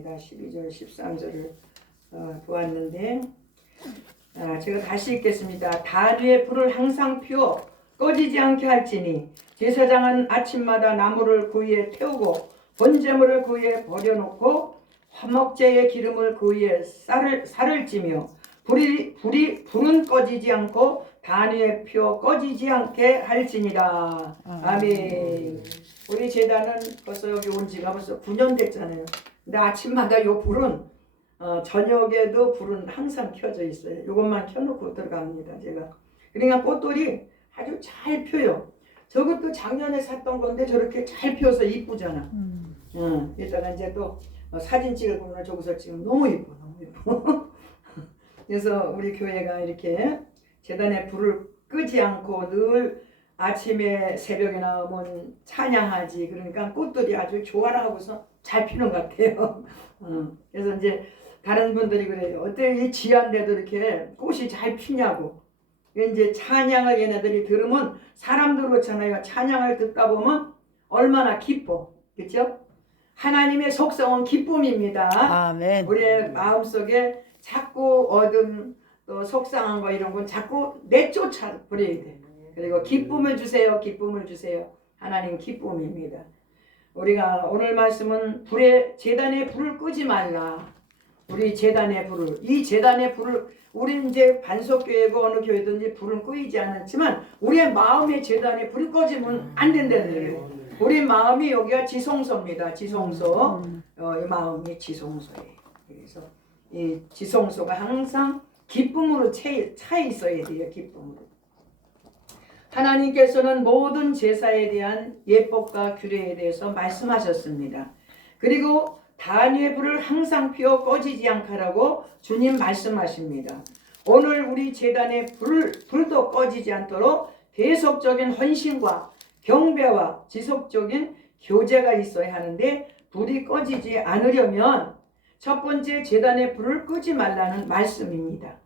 12절 13절을 보았는데 제가 다시 읽겠습니다. 단위의 불을 항상 피워 꺼지지 않게 할지니 제사장은 아침마다 나무를 그 위에 태우고 번제물을 그 위에 버려놓고 화목제의 기름을 그 위에 쌀을 찌며 불은 꺼지지 않고 단위에 피워 꺼지지 않게 할지니라. 아멘. 우리 제단은 벌써 여기 온 지가 벌써 9년 됐잖아요. 근데 아침마다 요 불은 저녁에도 불은 항상 켜져 있어요. 이것만 켜놓고 들어갑니다. 제가. 그러니까 꽃돌이 아주 잘 펴요. 저것도 작년에 샀던 건데 저렇게 잘 펴서 이쁘잖아. 이따가 이제 또 사진 찍을 거면 저기서 지금 너무 이뻐, 너무 이뻐. 그래서 우리 교회가 이렇게 제단에 불을 끄지 않고 늘 아침에 새벽에 나오면 찬양하지. 그러니까 꽃들이 아주 조화를 하고서 잘 피는 것 같아요. 그래서 이제 다른 분들이 그래요. 어때 이 지한데도 이렇게 꽃이 잘 피냐고. 이제 찬양을 얘네들이 들으면 사람들 그렇잖아요. 찬양을 듣다 보면 얼마나 기뻐. 그렇죠? 하나님의 속성은 기쁨입니다. 아멘. 우리의 마음속에 자꾸 어둠 또 속상한 거 이런 건 자꾸 내쫓아 버려야 돼. 그리고 기쁨을 주세요. 기쁨을 주세요. 하나님 기쁨입니다. 우리가 오늘 말씀은 제단에 불을 끄지 말라. 우리 제단의 불을, 이 제단의 불을, 우리 이제 반석교회고 어느 교회든지 불은 끄이지 않았지만 우리의 마음의 제단에 불이 꺼지면 안 된다는 얘기예요. 우리 마음이 여기가 지성소입니다. 지성소. 이 마음이 지성소예요. 그래서 이 지성소가 항상 기쁨으로 차 있어야 돼요. 기쁨으로. 하나님께서는 모든 제사에 대한 예법과 규례에 대해서 말씀하셨습니다. 그리고 단위의 불을 항상 피워 꺼지지 않게 주님 말씀하십니다. 오늘 우리 제단의 불도 꺼지지 않도록 계속적인 헌신과 경배와 지속적인 교제가 있어야 하는데 불이 꺼지지 않으려면 첫 번째 제단의 불을 끄지 말라는 말씀입니다.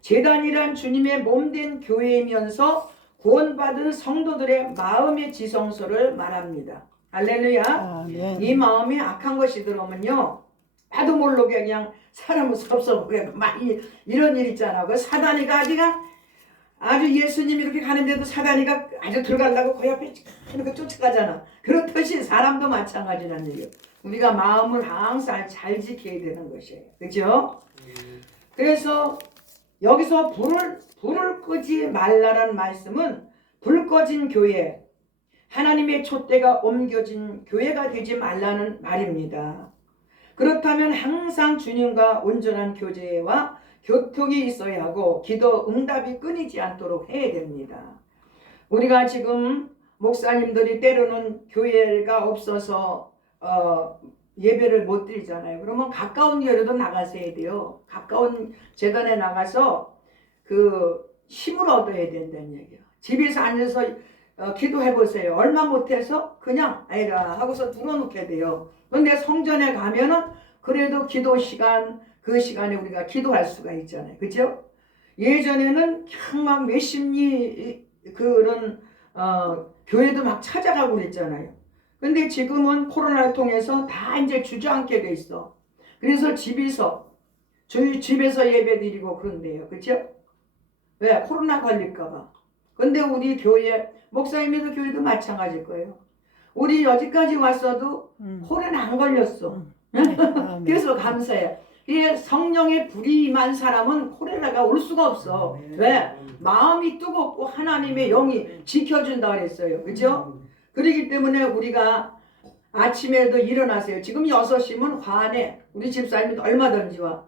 제단이란 주님의 몸된 교회이면서 구원받은 성도들의 마음의 지성소를 말합니다. 할렐루야. 아멘. 이 마음이 악한 것이 들어오면요, 나도 모르게 그냥 사람은 섭섭하게 막 이런 일 있잖아. 그 사단이가 아주 예수님 이렇게 가는데도 사단이가 아주 들어가려고 그 옆에 이렇게 쫓아가잖아. 그렇듯이 사람도 마찬가지라는 얘기예요. 우리가 마음을 항상 잘 지켜야 되는 것이에요. 그렇죠? 그래서 여기서 불을 끄지 말라는 말씀은 불 꺼진 교회, 하나님의 촛대가 옮겨진 교회가 되지 말라는 말입니다. 그렇다면 항상 주님과 온전한 교제와 교통이 있어야 하고 기도 응답이 끊이지 않도록 해야 됩니다. 우리가 지금 목사님들이 때로는 교회가 없어서 예배를 못 드리잖아요. 그러면 가까운 교회도 나가서 해야 돼요. 가까운 제단에 나가서 그 힘을 얻어야 된다는 얘기예요. 집에서 앉아서 기도해보세요. 얼마 못해서 그냥 아이라 하고서 들어놓게 돼요. 그런데 성전에 가면은 그래도 기도 시간, 그 시간에 우리가 기도할 수가 있잖아요. 그죠? 예전에는 그냥 막 몇십리 그런 교회도 막 찾아가고 그랬잖아요. 근데 지금은 코로나를 통해서 다 이제 주저앉게 돼 있어. 그래서 집에서 예배 드리고 그런데요. 그죠? 왜? 코로나 걸릴까봐. 근데 우리 교회, 목사님의 교회도 마찬가지일 거예요. 우리 여기까지 왔어도 코로나 안 걸렸어. 그래서 감사해. 이게 성령의 불이 임한 사람은 코로나가 올 수가 없어. 왜? 마음이 뜨겁고 하나님의 영이 지켜준다 그랬어요. 그죠? 그렇기 때문에 우리가 아침에도 일어나세요. 지금 6시면 화내. 우리 집사님도 얼마든지 와.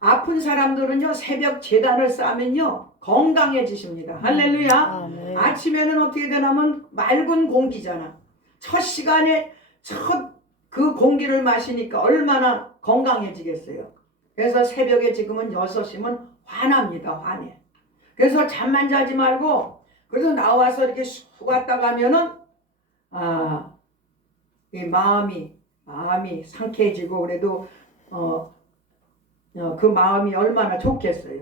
아픈 사람들은요, 새벽 제단을 쌓으면요, 건강해지십니다. 할렐루야. 아멘. 아침에는 어떻게 되냐면 맑은 공기잖아. 첫 시간에 그 공기를 마시니까 얼마나 건강해지겠어요. 그래서 새벽에 지금은 6시면 화납니다. 화내. 그래서 잠만 자지 말고 그래서 나와서 이렇게 쑥 왔다 가면은 이 마음이 상쾌해지고 그래도 그 마음이 얼마나 좋겠어요.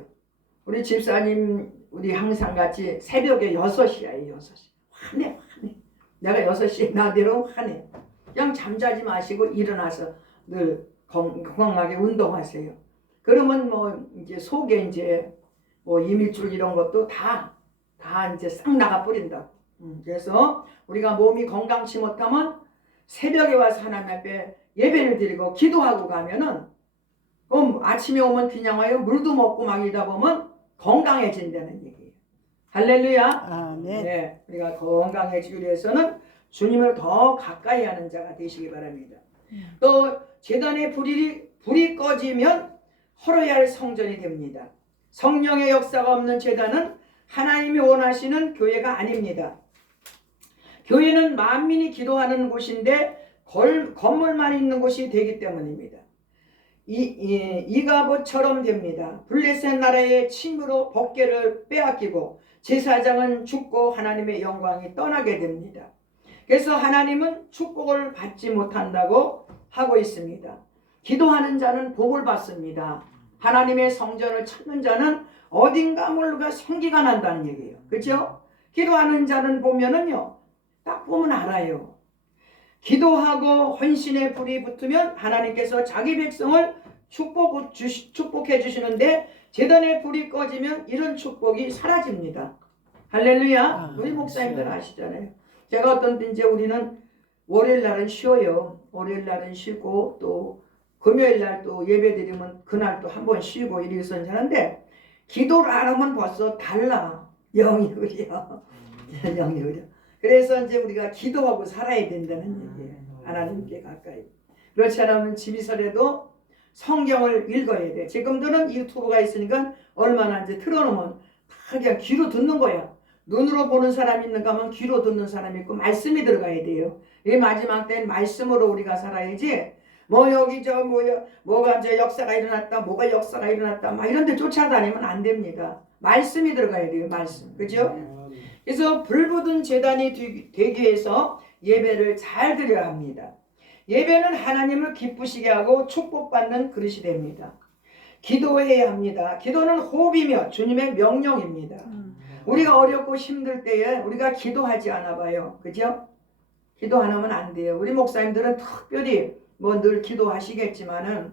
우리 집사님 우리 항상 같이 새벽에 6시야. 6시 화내. 내가 6시에 나대로 화내. 그냥 잠자지 마시고 일어나서 늘 건강하게 운동하세요. 그러면 뭐 이제 속에 이제 뭐 이밀줄 이런 것도 다 이제 싹 나가 버린다. 그래서 우리가 몸이 건강치 못하면 새벽에 와서 하나님 앞에 예배를 드리고 기도하고 가면은 아침에 오면 그냥 와요. 물도 먹고 막 이러다 보면 건강해진다는 얘기예요. 할렐루야. 아멘. 네, 우리가 건강해지기 위해서는 주님을 더 가까이 하는 자가 되시기 바랍니다. 또 제단의 불이 꺼지면 헐어야 할 성전이 됩니다. 성령의 역사가 없는 제단은 하나님이 원하시는 교회가 아닙니다. 교회는 만민이 기도하는 곳인데 건물만 있는 곳이 되기 때문입니다. 이가봇처럼 됩니다. 블레셋 나라의 침으로 법궤를 빼앗기고 제사장은 죽고 하나님의 영광이 떠나게 됩니다. 그래서 하나님은 축복을 받지 못한다고 하고 있습니다. 기도하는 자는 복을 받습니다. 하나님의 성전을 찾는 자는 어딘가 모르가 생기가 난다는 얘기예요. 그렇죠? 기도하는 자는 보면은요, 딱 보면 알아요. 기도하고 헌신의 불이 붙으면 하나님께서 자기 백성을 축복해 주시는데 제단의 불이 꺼지면 이런 축복이 사라집니다. 할렐루야. 우리 목사님들 아시잖아요. 제가 어떤 때 이제 우리는 월요일 날은 쉬어요. 월요일 날은 쉬고 또 금요일 날 또 예배 드리면 그날 또 한 번 쉬고 이래서 하는데 기도를 안 하면 벌써 달라. 영이 흐려. 영이 흐려. 그래서 이제 우리가 기도하고 살아야 된다는 얘기예요. 하나님께 가까이. 그렇지 않으면 집이서라도 성경을 읽어야 돼. 지금들은 유튜브가 있으니까 얼마나 이제 틀어놓으면 다 그냥 귀로 듣는 거야. 눈으로 보는 사람이 있는가 하면 귀로 듣는 사람이 있고 말씀이 들어가야 돼요. 이 마지막 때는 말씀으로 우리가 살아야지. 뭐 여기 뭐가 이제 역사가 일어났다, 뭐가 역사가 일어났다, 막 이런 데 쫓아다니면 안 됩니다. 말씀이 들어가야 돼요. 말씀. 그죠? 그래서 불붙은 제단이 되기 위해서 예배를 잘 드려야 합니다. 예배는 하나님을 기쁘시게 하고 축복받는 그릇이 됩니다. 기도해야 합니다. 기도는 호흡이며 주님의 명령입니다. 우리가 어렵고 힘들 때에 우리가 기도하지 않아 봐요. 그죠? 기도 안 하면 안 돼요. 우리 목사님들은 특별히 뭐 늘 기도하시겠지만은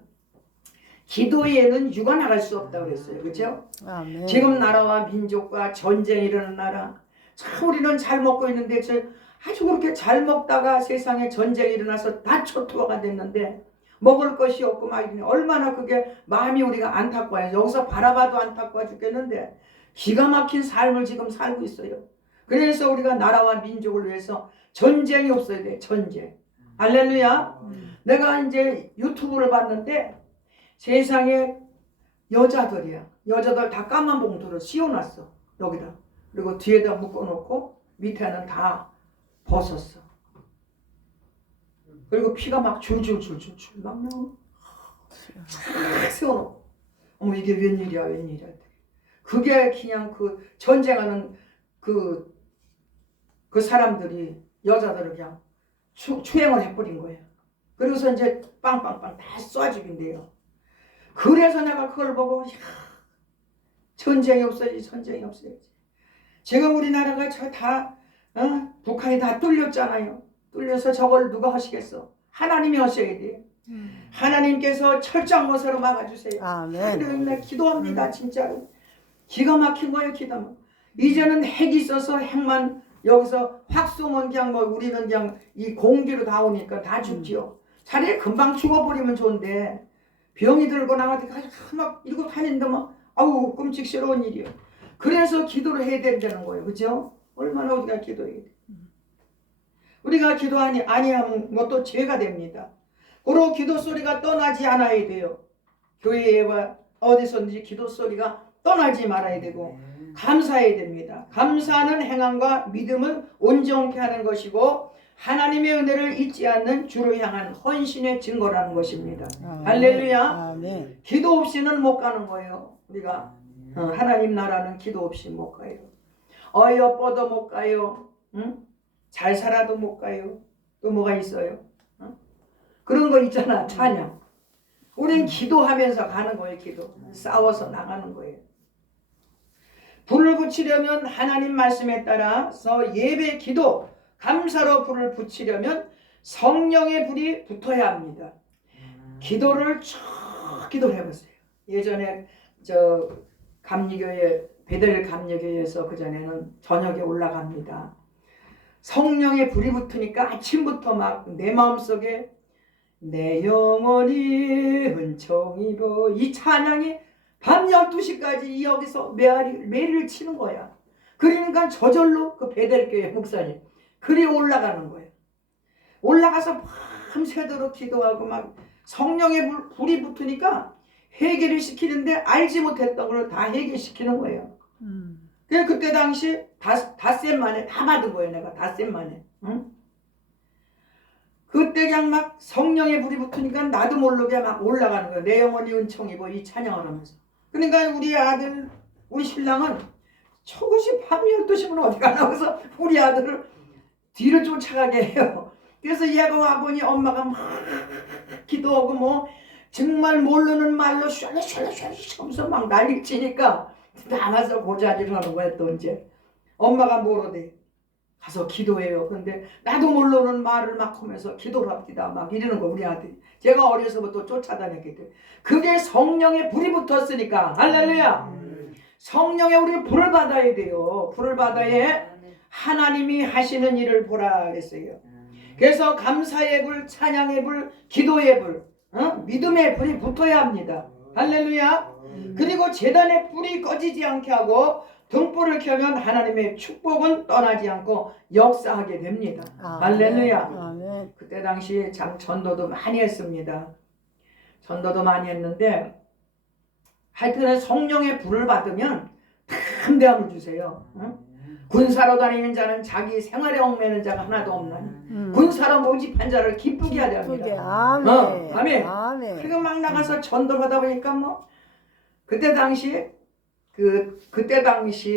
기도에는 유가 나갈 수 없다고 그랬어요. 그죠? 아멘. 지금 나라와 민족과 전쟁이 일어나는 나라. 참 우리는 잘 먹고 있는데 아주 그렇게 잘 먹다가 세상에 전쟁이 일어나서 다 초토화가 됐는데 먹을 것이 없고 막 이러니 얼마나 그게 마음이 우리가 안타까워요. 여기서 바라봐도 안타까워 죽겠는데 기가 막힌 삶을 지금 살고 있어요. 그래서 우리가 나라와 민족을 위해서 전쟁이 없어야 돼. 전쟁. 할렐루야. 내가 이제 유튜브를 봤는데 세상에 여자들이야. 여자들 다 까만 봉투를 씌워놨어. 여기다. 그리고 뒤에다 묶어놓고 밑에는 다 벗었어. 그리고 피가 막 줄줄줄줄 막 나오고 쫙 세워놓고 어머 이게 웬일이야 웬일이야. 그게 그냥 그 전쟁하는 그 사람들이 여자들을 그냥 추행을 해버린 거예요. 그래서 이제 빵빵빵 다 쏴 죽인대요. 그래서 내가 그걸 보고 야, 전쟁이 없어야지 전쟁이 없어야지. 지금 우리나라가 북한이 다 뚫렸잖아요. 뚫려서 저걸 누가 하시겠어? 하나님이 하셔야 돼요. 하나님께서 철장못으로 막아주세요. 아멘. 나 기도합니다. 진짜로. 기가 막힌 거예요. 기도만. 이제는 핵이 있어서 핵만 여기서 확 쏘면 그냥 뭐 우리는 그냥 이 공기로 다 오니까 다 죽지요. 차라리 금방 죽어버리면 좋은데 병이 들고 나가서 막 이러고 다니는데 막 아우 끔찍스러운 일이요. 그래서 기도를 해야 된다는 거예요. 그죠? 얼마나 우리가 기도해야 돼. 우리가 기도하니 아니하면 것도 죄가 됩니다. 그리고 기도 소리가 떠나지 않아야 돼요. 교회와 어디서든지 기도 소리가 떠나지 말아야 되고 감사해야 됩니다. 감사하는 행함과 믿음을 온전케 하는 것이고 하나님의 은혜를 잊지 않는 주를 향한 헌신의 증거라는 것입니다. 할렐루야. 아멘. 기도 없이는 못 가는 거예요. 우리가 하나님 나라는 기도 없이 못 가요. 어여뻐도 못 가요. 응? 잘 살아도 못 가요. 또 뭐가 있어요? 그런 거 있잖아. 찬양. 우린 기도하면서 가는 거예요. 기도. 싸워서 나가는 거예요. 불을 붙이려면 하나님 말씀에 따라서 예배, 기도, 감사로 불을 붙이려면 성령의 불이 붙어야 합니다. 기도를 쭉 기도를 해봤어요. 예전에 저 감리교회 베델 감리교회에서 그 전에는 저녁에 올라갑니다. 성령의 불이 붙으니까 아침부터 막 내 마음속에 내 영혼이 은총 입어 이 찬양이 밤 12시까지 여기서 메리를 치는 거야. 그러니까 저절로 그 베델교회 목사님 그리 올라가는 거예요. 올라가서 밤새도록 기도하고 막 성령의 불이 붙으니까 해결을 시키는데 알지 못했던 걸 다 해결시키는 거예요. 그래서 그때 당시 닷새 만에 다 받은 거예요. 내가 닷새 만에. 응? 그때 그냥 막 성령의 불이 붙으니까 나도 모르게 막 올라가는 거예요. 내 영혼이 은총 입어 이 찬양을 하면서. 그러니까 우리 아들 우리 신랑은 저것이 밤 12시면 어디 가나 해서 우리 아들을 뒤를 쫓아가게 해요. 그래서 얘가 와보니 엄마가 막 기도하고 뭐 정말 모르는 말로 슈알슈알슈알슈 하면서 막 난리 치니까 나가서 고자질을 하는 거야. 또 이제 엄마가 뭐로대 가서 기도해요. 근데 나도 모르는 말을 막 하면서 기도를 합니다. 막 이러는 거 우리 아들이. 제가 어려서부터 쫓아다녔기 때문에 그게 성령의 불이 붙었으니까 할렐루야. 성령의 우리 불을 받아야 돼요. 불을 받아야 하나님이 하시는 일을 보라 그랬어요. 그래서 감사의 불, 찬양의 불, 기도의 불, 믿음의 불이 붙어야 합니다. 할렐루야. 그리고 제단의 불이 꺼지지 않게 하고 등불을 켜면 하나님의 축복은 떠나지 않고 역사하게 됩니다. 할렐루야. 그때 당시 전도도 많이 했습니다. 전도도 많이 했는데 하여튼 성령의 불을 받으면 담대함을 주세요. 군사로 다니는 자는 자기 생활에 얽매는 자가 하나도 없나니 군사로 모집한 자를 기쁘게 하려 합니다. 아멘. 그리고 막 나가서 전도를 하다 보니까 뭐 그때 당시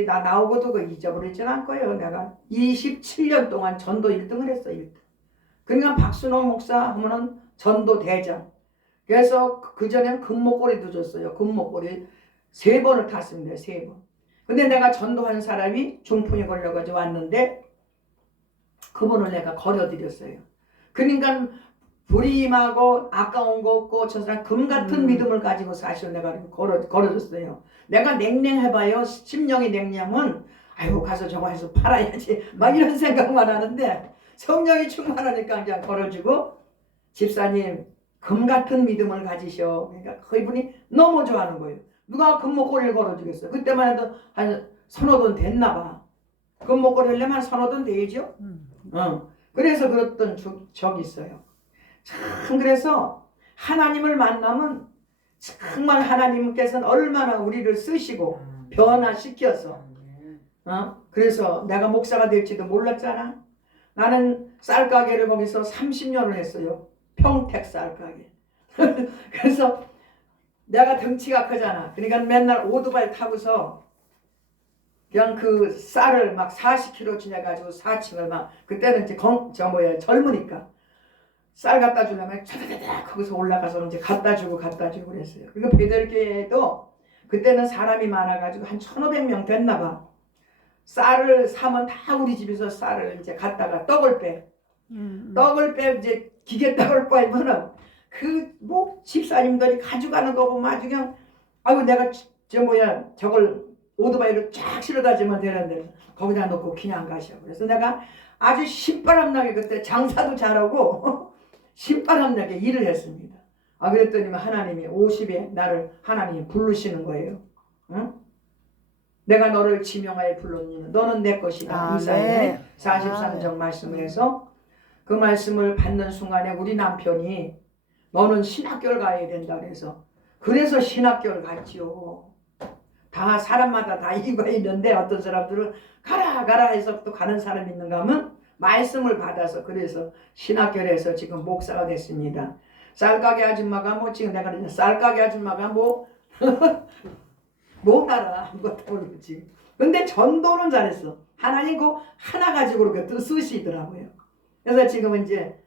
나 나오고도 그 잊어버리진 않고요. 내가 27년 동안 전도 1등을 했어. 1등. 그러니까 박순호 목사 하면은 전도 대장. 그래서 그전에는 금목걸이도 줬어요. 금목걸이 3번을 탔습니다. 3번. 근데 내가 전도한 사람이 중풍에 걸려가지고 왔는데 그분을 내가 걸어드렸어요. 그러니까 불이 임하고 아까운 거 없고 저 사람 금 같은 믿음을 가지고 사실 내가 걸어줬어요. 내가 냉랭해봐요. 심령이 냉랭하면 아이고 가서 저거 해서 팔아야지 막 이런 생각만 하는데 성령이 충만하니까 그냥 걸어주고 집사님 금 같은 믿음을 가지셔. 그러니까 그분이 너무 좋아하는 거예요. 누가 금목걸이를 걸어주겠어요. 그때만 해도 한 서너 돈 됐나 봐. 금목걸이 하려면 한 서너 돈 되죠. 그래서 그랬던 적이 있어요. 참 그래서 하나님을 만나면 정말 하나님께서는 얼마나 우리를 쓰시고 변화시켜서 그래서 내가 목사가 될지도 몰랐잖아. 나는 쌀가게를 거기서 30년을 했어요. 평택 쌀가게. 그래서 내가 덩치가 크잖아. 그러니까 맨날 오토바이 타고서 그냥 그 쌀을 막 40kg 지내가지고 4층을 막 그때는 이제 젊으니까 쌀 갖다 주려면 차다다닥 거기서 올라가서 이제 갖다 주고 그랬어요. 그리고 베델교회에도 그때는 사람이 많아가지고 한 1,500명 됐나 봐. 쌀을 사면 다 우리 집에서 쌀을 이제 갖다가 떡을 빼 이제 기계 떡을 빼면은 그 뭐 집사님들이 가져가는 거 보면 아주 그냥 아이고 내가 저걸 오토바이로 쫙 실어다 주면 되는데 거기다 놓고 그냥 가셔. 그래서 내가 아주 신바람나게 그때 장사도 잘하고 신바람나게 일을 했습니다. 그랬더니 하나님이 50에 나를 하나님이 부르시는 거예요. 응? 내가 너를 지명하여 불렀니 너는 내 것이다. 이사야의 43장 말씀을 해서 그 말씀을 받는 순간에 우리 남편이 너는 신학교를 가야 된다 그래서 신학교를 갔지요. 다 사람마다 다 이유가 있는데 어떤 사람들은 가라 해서 또 가는 사람이 있는가 하면 말씀을 받아서 그래서 신학교를 해서 지금 목사가 됐습니다. 쌀가게 아줌마가 뭐 지금 내가 그러냐 쌀가게 아줌마가 뭐 알아 아무것도 모르지. 근데 전도는 잘했어. 하나님 그 하나 가지고 그렇게 또 쓰시더라고요. 그래서 지금은 이제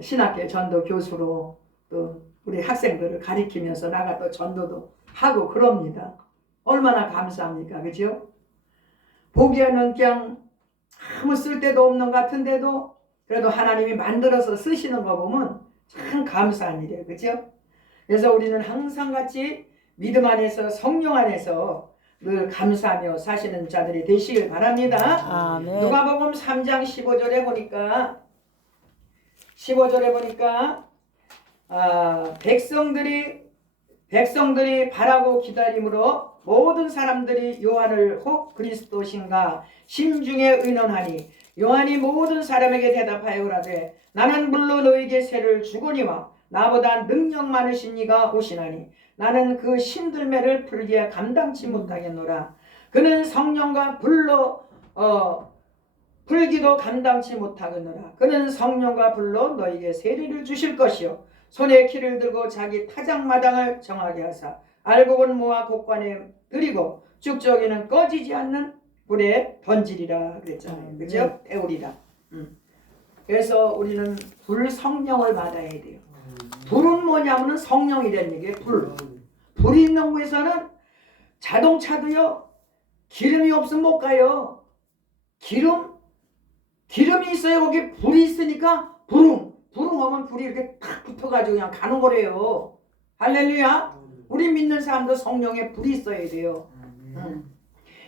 신학교 전도 교수로 또 우리 학생들을 가리키면서 나가 또 전도도 하고 그럽니다. 얼마나 감사합니까? 그죠? 보기에는 그냥 아무 쓸데도 없는 것 같은데도 그래도 하나님이 만들어서 쓰시는 거 보면 참 감사한 일이에요. 그죠? 그래서 우리는 항상 같이 믿음 안에서 성령 안에서 늘 감사하며 사시는 자들이 되시길 바랍니다. 아멘. 누가복음 3장 15절에 보니까 백성들이 바라고 기다림으로 모든 사람들이 요한을 혹 그리스도신가 심중에 의논하니 요한이 모든 사람에게 대답하여 오라되 나는 물로 너에게 세를 주거니와 나보다 능력 많으신 이가 오시나니 나는 그 신들매를 풀기에 감당치 못하겠노라. 그는 성령과 불로 풀기도 감당치 못하겠노라. 그는 성령과 불로 너에게 세례를 주실 것이요 손에 키를 들고 자기 타작마당을 정하게 하사 알곡은 모아 곡관에 들이고 쭉저기는 꺼지지 않는 불에 던지리라 그랬잖아요. 그죠? 태우리라. 그래서 우리는 불 성령을 받아야 돼요. 불은 뭐냐면은 성령이라는 얘기예요. 불이 있는 곳에서는 자동차도요 기름이 없으면 못 가요. 기름이 있어요. 거기 불이 있으니까 부릉하면 불이 이렇게 탁 붙어가지고 그냥 가는 거래요. 할렐루야. 우리 믿는 사람도 성령에 불이 있어야 돼요.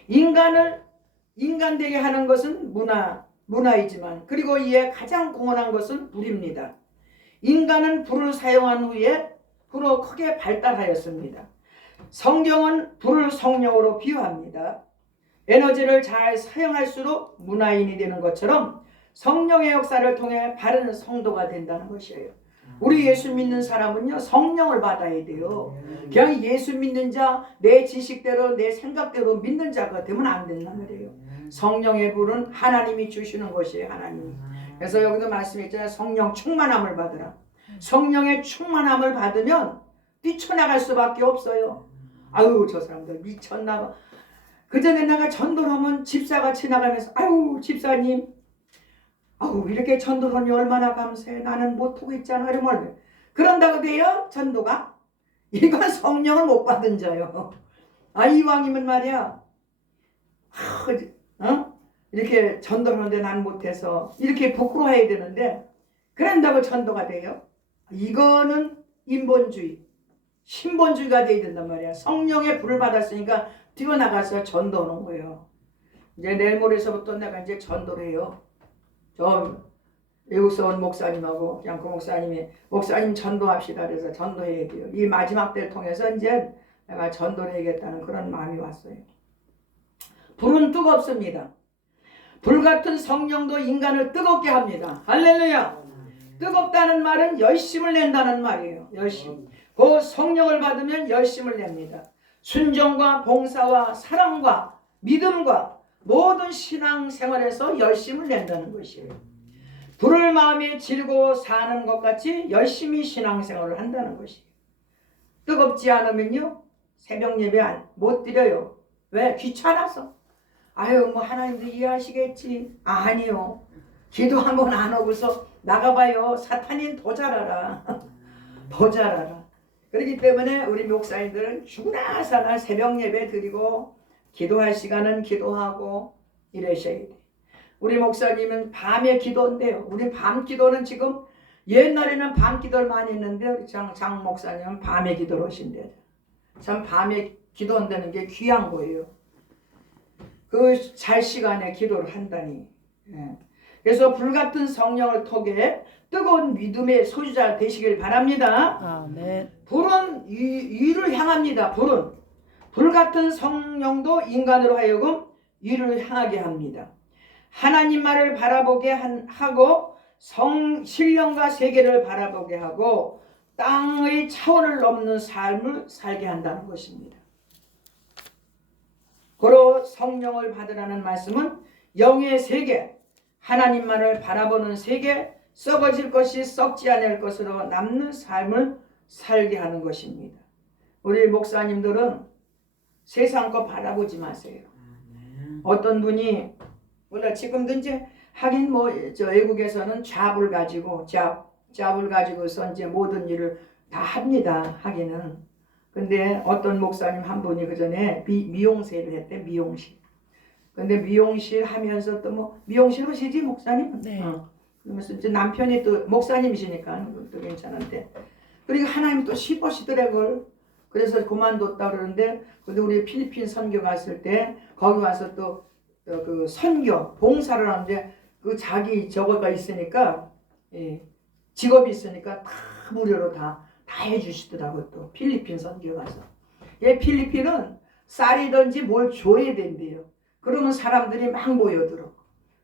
인간 되게 하는 것은 문화이지만 그리고 이에 가장 공헌한 것은 불입니다. 인간은 불을 사용한 후에 불로 크게 발달하였습니다. 성경은 불을 성령으로 비유합니다. 에너지를 잘 사용할수록 문화인이 되는 것처럼 성령의 역사를 통해 바른 성도가 된다는 것이에요. 우리 예수 믿는 사람은요 성령을 받아야 돼요. 그냥 예수 믿는 자, 내 지식대로 내 생각대로 믿는 자가 되면 안 된단 말이에요. 성령의 불은 하나님이 주시는 것이에요. 하나님이. 그래서 여기도 말씀했잖아요. 성령 충만함을 받으라. 성령의 충만함을 받으면 뛰쳐나갈 수밖에 없어요. 아유 저 사람들 미쳤나 봐. 그전에 내가 전도를 하면 집사가 지나가면서 아유 집사님 아우 이렇게 전도를 하니 얼마나 감사해. 나는 못하고 있잖아. 이러면 그런다고 돼요? 전도가? 이건 성령을 못 받은 자요. 이왕이면 말이야 이렇게 전도를 하는데 난 못해서 이렇게 부끄러워해야 되는데 그런다고 전도가 돼요? 이거는 인본주의 신본주의가 돼야 된단 말이야. 성령의 불을 받았으니까 뛰어나가서 전도하는 거예요. 이제 내일 모레서부터 내가 이제 전도를 해요. 저 외국서 온 목사님하고 그냥 그 목사님이 목사님 전도합시다 그래서 전도해야 돼요. 이 마지막 때를 통해서 이제 내가 전도를 해야겠다는 그런 마음이 왔어요. 불은 뜨겁습니다. 불같은 성령도 인간을 뜨겁게 합니다. 할렐루야. 뜨겁다는 말은 열심을 낸다는 말이에요. 열심. 그 성령을 받으면 열심을 냅니다. 순종과 봉사와 사랑과 믿음과 모든 신앙생활에서 열심을 낸다는 것이에요. 불을 마음에 지르고 사는 것 같이 열심히 신앙생활을 한다는 것이에요. 뜨겁지 않으면요 새벽 예배 못 드려요. 왜? 귀찮아서. 아유 뭐 하나님도 이해하시겠지. 아니요. 기도 한번 안 하고서 나가봐요. 사탄인 더 잘 알아. 더 잘 알아. 그렇기 때문에 우리 목사님들은 죽나 사나 새벽 예배 드리고 기도할 시간은 기도하고 이러셔야 돼. 우리 목사님은 밤에 기도한대요. 우리 밤 기도는 지금 옛날에는 밤 기도를 많이 했는데 우리 장 목사님은 밤에 기도를 하신대요. 참 밤에 기도한다는 게 귀한 거예요. 그 잘 시간에 기도를 한다니. 그래서 불같은 성령을 통해 뜨거운 믿음의 소유자 되시길 바랍니다. 아멘. 불은 위를 향합니다. 불같은 성령도 인간으로 하여금 위를 향하게 합니다. 하나님 말을 바라보게 하고 신령과 세계를 바라보게 하고 땅의 차원을 넘는 삶을 살게 한다는 것입니다. 고로 성령을 받으라는 말씀은 영의 세계, 하나님만을 바라보는 세계, 썩어질 것이 썩지 않을 것으로 남는 삶을 살게 하는 것입니다. 우리 목사님들은 세상 거 바라보지 마세요. 어떤 분이 몰라 지금도 이제 하긴 뭐 저 외국에서는 잡을 가지고서 이제 모든 일을 다 합니다. 하기는. 근데 어떤 목사님 한 분이 그 전에 미용실을 했대. 미용실. 근데 미용실 하면서 또 뭐 미용실 하시지 목사님? 네. 그러면서 이제 남편이 또 목사님이시니까 또 괜찮은데 그리고 하나님이 또 씹으시더래 그걸. 그래서 그만뒀다 그러는데, 근데 우리 필리핀 선교 갔을 때 거기 와서 또 그 선교 봉사를 하는데 그 자기 저거가 있으니까, 예, 직업이 있으니까 다 무료로 다 해주시더라고. 또 필리핀 선교 가서. 예, 필리핀은 쌀이든지 뭘 줘야 된대요. 그러면 사람들이 막 모여들어.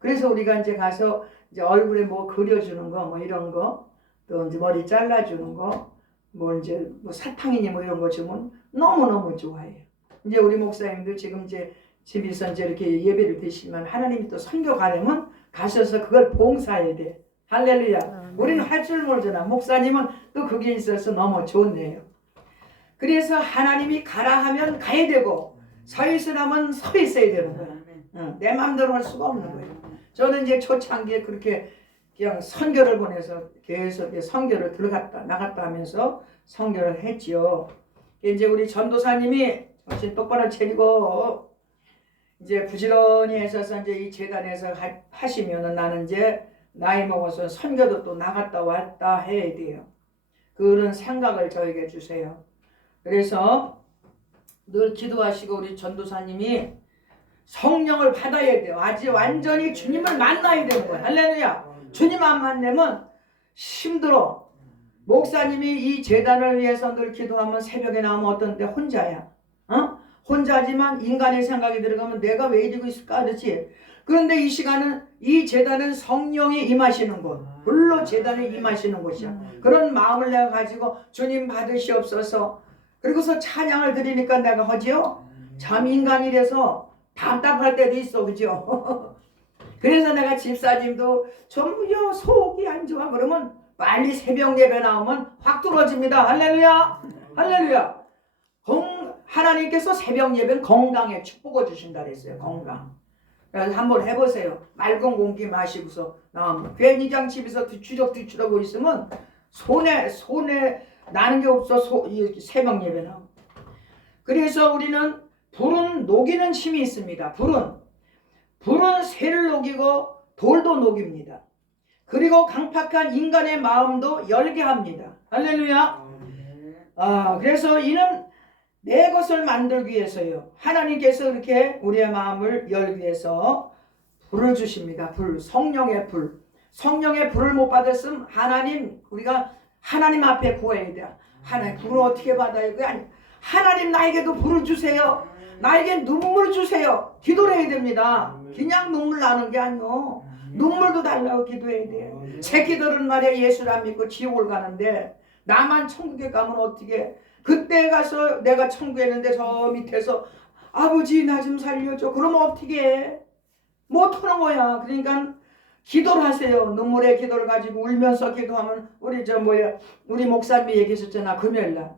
그래서 우리가 이제 가서 이제 얼굴에 뭐 그려주는 거, 뭐 이런 거, 또 이제 머리 잘라주는 거, 뭐 이제 뭐 사탕이니 뭐 이런 거 주면 너무너무 좋아해요. 이제 우리 목사님들 지금 이제 집에서 이제 이렇게 예배를 드시면 하나님이 또 선교 가려면 가셔서 그걸 봉사해야 돼. 할렐루야. 우리는 할 줄 모르잖아. 목사님은 또 그게 있어서 너무 좋네요. 그래서 하나님이 가라 하면 가야 되고 서 있으라면 서 있어야 되는 거야. 내 마음대로 할 수가 없는 거예요. 저는 이제 초창기에 그렇게 그냥 선교를 보내서 계속 선교를 들어갔다 나갔다 하면서 선교를 했지요. 이제 우리 전도사님이 정신 똑바로 차리고 이제 부지런히 해서 이제 이 재단에서 하시면은 나는 이제 나이 먹어서 선교도 또 나갔다 왔다 해야 돼요. 그런 생각을 저에게 주세요. 그래서 늘 기도하시고 우리 전도사님이 성령을 받아야 돼요. 아직 완전히 주님을 만나야 되는 거예요. 할렐루야. 주님 안 만나면 힘들어. 목사님이 이 재단을 위해서 늘 기도하면 새벽에 나오면 어떤데 혼자야. 혼자지만 인간의 생각이 들어가면 내가 왜 이러고 있을까 그렇지. 그런데 이 시간은 이 재단은 성령이 임하시는 곳, 불로 재단에 임하시는 곳이야. 그런 마음을 내가 가지고 주님 받으시옵소서. 그리고서 찬양을 드리니까 내가 하지요. 참 인간이라서 답답할 때도 있어, 그죠? 그래서 내가 집사님도 전부요 속이 안 좋아 그러면 빨리 새벽 예배 나오면 확 뚫어집니다. 할렐루야, 할렐루야. 하나님께서 새벽 예배는 건강에 축복을 주신다 그랬어요. 건강. 그래서 한번 해보세요. 맑은 공기 마시고서 나오면 괜히 그냥 집에서 뒤추적뒤추하고 있으면 손에 나는 게 없어. 새벽 예배 나오면. 그래서 우리는 불은 녹이는 힘이 있습니다. 불은 새를 녹이고 돌도 녹입니다. 그리고 강팍한 인간의 마음도 열게 합니다. 할렐루야. 그래서 이는 내 것을 만들기 위해서요. 하나님께서 이렇게 우리의 마음을 열기 위해서 불을 주십니다. 성령의 불. 성령의 불을 못 받았으면 우리가 하나님 앞에 구해야 돼. 하나님 불을 어떻게 받아요? 그게 아니. 하나님 나에게도 불을 주세요. 나에게 눈물 주세요. 기도를 해야 됩니다. 그냥 눈물 나는 게 아니요. 눈물도 달라고 기도해야 돼요. 새끼들은 말이야 예수를 안 믿고 지옥을 가는데 나만 천국에 가면 어떻게. 그때 가서 내가 천국에 있는데 저 밑에서 아버지 나 좀 살려줘. 그러면 어떻게 해? 못하는 거야. 그러니까 기도를 하세요. 눈물의 기도를 가지고 울면서 기도하면 우리 목사님이 얘기했었잖아. 금요일날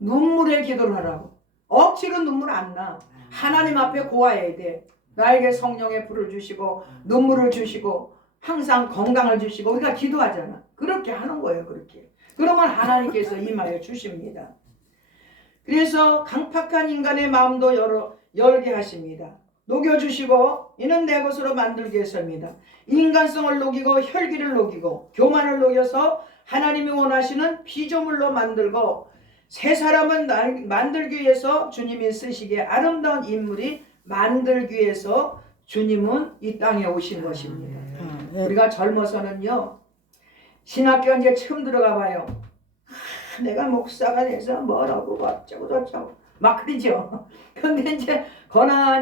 눈물의 기도를 하라고. 억지로 눈물 안 나. 하나님 앞에 고아해야 돼. 나에게 성령의 불을 주시고 눈물을 주시고 항상 건강을 주시고 우리가 기도하잖아. 그렇게 하는 거예요. 그렇게. 그러면 하나님께서 임하여 주십니다. 그래서 강팍한 인간의 마음도 열게 하십니다. 녹여주시고 이는 내 것으로 만들기 위해서입니다. 인간성을 녹이고 혈기를 녹이고 교만을 녹여서 하나님이 원하시는 피조물로 만들고 새 사람은 만들기 위해서 주님이 쓰시기에 아름다운 인물이 만들기 위해서 주님은 이 땅에 오신 것입니다. 우리가 젊어서는요. 신학교 이제 처음 들어가 봐요. 내가 목사가 돼서 뭐라고 어쩌고 저쩌고 막 그러죠. 근데 이제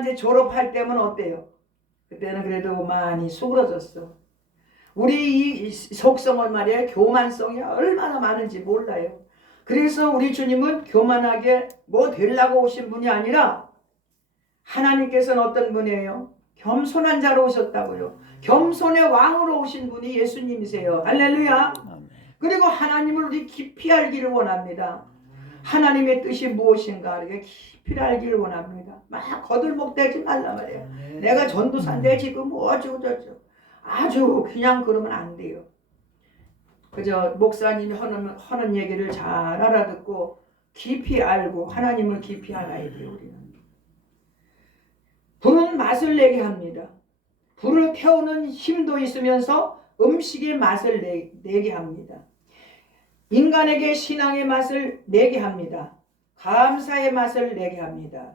이제 졸업할 때면 어때요? 그때는 그래도 많이 수그러졌어. 우리 이 속성은 말이야 교만성이 얼마나 많은지 몰라요. 그래서 우리 주님은 교만하게 뭐 되려고 오신 분이 아니라 하나님께서는 어떤 분이에요? 겸손한 자로 오셨다고요. 겸손의 왕으로 오신 분이 예수님이세요. 할렐루야. 그리고 하나님을 우리 깊이 알기를 원합니다. 하나님의 뜻이 무엇인가 이렇게 깊이 알기를 원합니다. 막 거들먹대지 말란 말이에요. 내가 전도사인데 지금 뭐 어쩌고 저쩌고 아주 그냥 그러면 안 돼요. 그저 목사님이 하는 얘기를 잘 알아듣고 깊이 알고 하나님을 깊이 알아야 돼요. 우리는. 불은 맛을 내게 합니다. 불을 태우는 힘도 있으면서 음식의 맛을 내게 합니다. 인간에게 신앙의 맛을 내게 합니다. 감사의 맛을 내게 합니다.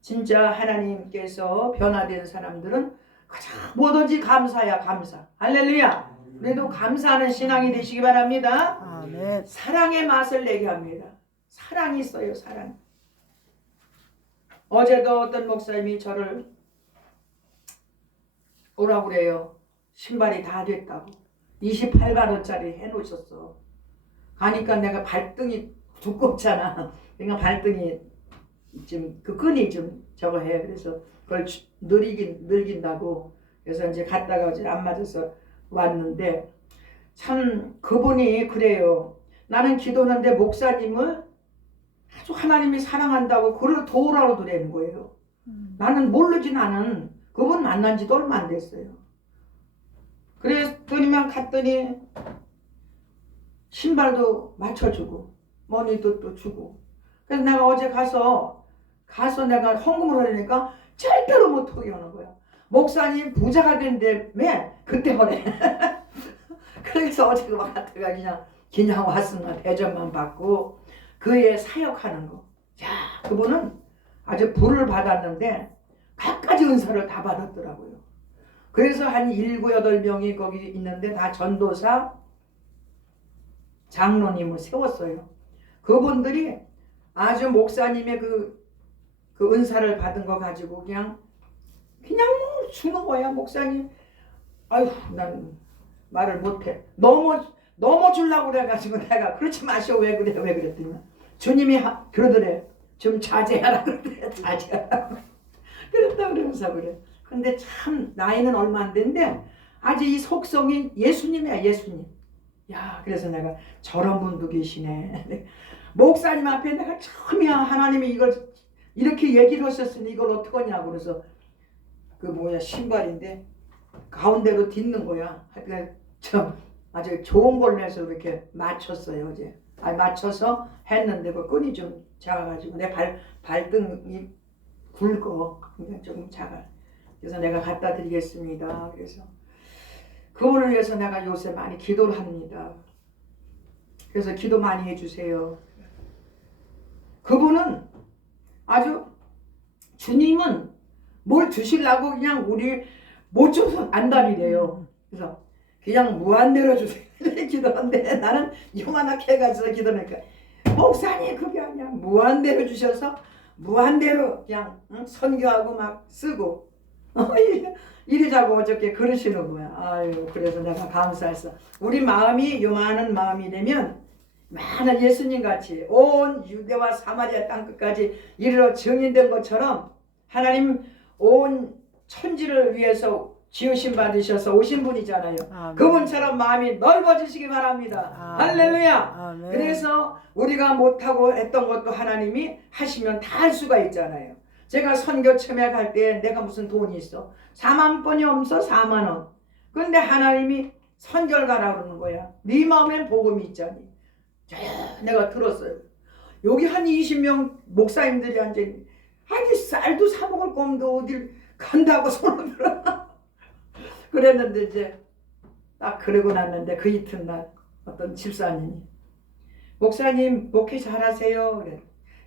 진짜 하나님께서 변화된 사람들은 가장 뭐든지 감사야 감사. 할렐루야. 그래도 감사하는 신앙이 되시기 바랍니다. 아멘. 사랑의 맛을 내게 합니다. 사랑이 있어요. 사랑. 어제도 어떤 목사님이 저를 오라고 그래요. 신발이 다 됐다고. 28만 원짜리 해놓으셨어. 가니까 내가 발등이 두껍잖아. 그러니까 발등이 지금 그 끈이 좀 저거 해. 그래서 그걸 늘긴다고. 그래서 이제 갔다가 이제 안 맞아서 왔는데 참 그분이 그래요. 나는 기도하는데 목사님을 아주 하나님이 사랑한다고 그를 도우라고 그러는 거예요. 나는 모르지. 나는 그분 만난 지도 얼마 안 됐어요. 그랬더니만 갔더니 신발도 맞춰주고 머니도 또 주고. 그래서 내가 어제 가서 내가 헌금을 하려니까 절대로 못 하게 하는 거야. 목사님 부자가 된다며 그때 하래. 그래서 어제 막 갔다가 그냥 왔으면 대접만 받고 그의 사역하는 거. 자, 그분은 아주 불을 받았는데 갖가지 은사를 다 받았더라고요. 그래서 한 7, 8명이 거기 있는데 다 전도사 장로님을 세웠어요. 그분들이 아주 목사님의 그 은사를 받은 거 가지고 그냥 뭐 주는 거야. 목사님 아유 난 말을 못해. 너무 주려고 그래가지고 내가 그렇지 마시오. 왜 그랬더니 주님이 그러더래. 좀 자제하라 그러더래. 자제하라. 그랬다 그러면서 그래. 근데 참 나이는 얼마 안 됐는데 아주 이 속성이 예수님이야. 예수님. 야, 그래서 내가 저런 분도 계시네. 목사님 앞에 내가 처음이야. 하나님이 이걸 이렇게 얘기를 하셨으니 이걸 어떡하냐고. 그래서 신발인데 가운데로 딛는 거야. 하여튼 아주 좋은 걸로 해서 이렇게 맞췄어요. 어제. 맞춰서 했는데 그 끈이 좀 작아가지고 내 발등이 굵어. 그러니까 조금 작아. 그래서 내가 갖다 드리겠습니다. 그래서 그분을 위해서 내가 요새 많이 기도를 합니다. 그래서 기도 많이 해주세요. 그분은 아주 주님은 뭘 주시려고 그냥 우리 못 줘서 안달이래요. 그래서 그냥 무한대로 주세요. 기도하는데 나는 요만하게 해가지고 기도하니까 목사님 그게 아니야. 무한대로 주셔서 무한대로 그냥 선교하고 막 쓰고 이러자고 어저께 그러시는 거야. 아유, 그래서 내가 감사했어. 우리 마음이 요만한 마음이 되면 많은 예수님 같이 온 유대와 사마리아 땅끝까지 이르러 증인된 것처럼 하나님 온 천지를 위해서 지으심 받으셔서 오신 분이잖아요. 아멘. 그분처럼 마음이 넓어지시기 바랍니다. 아멘. 할렐루야. 아멘. 그래서 우리가 못하고 했던 것도 하나님이 하시면 다 할 수가 있잖아요. 제가 선교 처음에 갈 때 내가 무슨 돈이 있어. 4만 번이 없어. 4만 원. 근데 하나님이 선교를 가라 그러는 거야. 네 마음엔 복음이 있잖니. 내가 들었어요. 여기 한 20명 목사님들이 앉아있니. 아니 쌀도 사 먹을 꼼도 어딜 간다고 손을 들어. 그랬는데 이제 딱 그러고 났는데 그 이튿날 어떤 집사님이 목사님 목회 잘하세요. 그래.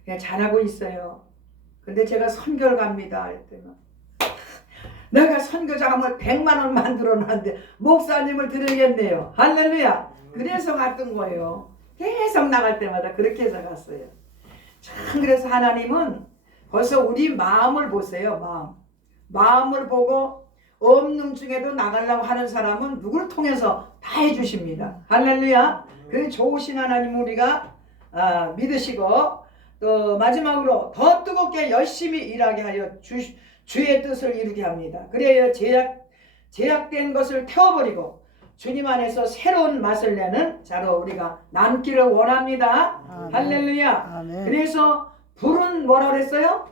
그냥 잘하고 있어요. 근데 제가 선교를 갑니다. 했더니 내가 선교자금을 100만 원 만들어놨는데 목사님을 드리겠네요. 할렐루야. 그래서 갔던 거예요. 계속 나갈 때마다 그렇게 해서 갔어요. 참 그래서 하나님은 벌써 우리 마음을 보세요. 마음을 보고 없는 중에도 나가려고 하는 사람은 누굴 통해서 다 해주십니다. 할렐루야. 그 좋으신 하나님 우리가 믿으시고 또 마지막으로 더 뜨겁게 열심히 일하게 하여 주의 뜻을 이루게 합니다. 그래야 제약된 것을 태워버리고 주님 안에서 새로운 맛을 내는 자로 우리가 남기를 원합니다. 아멘. 할렐루야. 아멘. 그래서 불은 뭐라 그랬어요?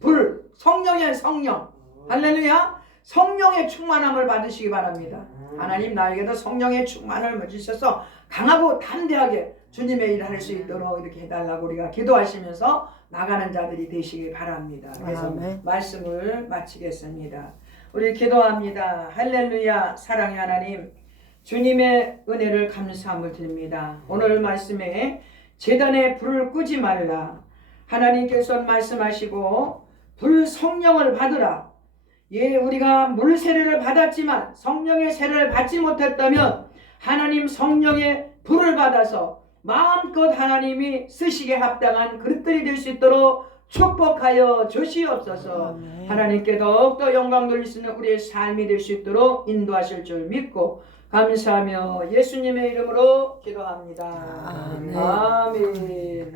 불. 성령이에요. 성령. 할렐루야. 성령의 충만함을 받으시기 바랍니다. 하나님 나에게도 성령의 충만을 주셔서 강하고 담대하게 주님의 일을 할 수 있도록 이렇게 해달라고 우리가 기도하시면서 나가는 자들이 되시기 바랍니다. 그래서 아멘. 말씀을 마치겠습니다. 우리 기도합니다. 할렐루야. 사랑의 하나님, 주님의 은혜를 감사함을 드립니다. 오늘 말씀에 제단에 불을 끄지 말라. 하나님께서 말씀하시고 불 성령을 받으라. 예, 우리가 물 세례를 받았지만 성령의 세례를 받지 못했다면 하나님 성령의 불을 받아서 마음껏 하나님이 쓰시기에 합당한 그릇들이 될 수 있도록 축복하여 주시옵소서. 하나님께 더욱더 영광 돌릴 수 있는 우리의 삶이 될 수 있도록 인도하실 줄 믿고 감사하며 예수님의 이름으로 기도합니다. 아멘. 아멘.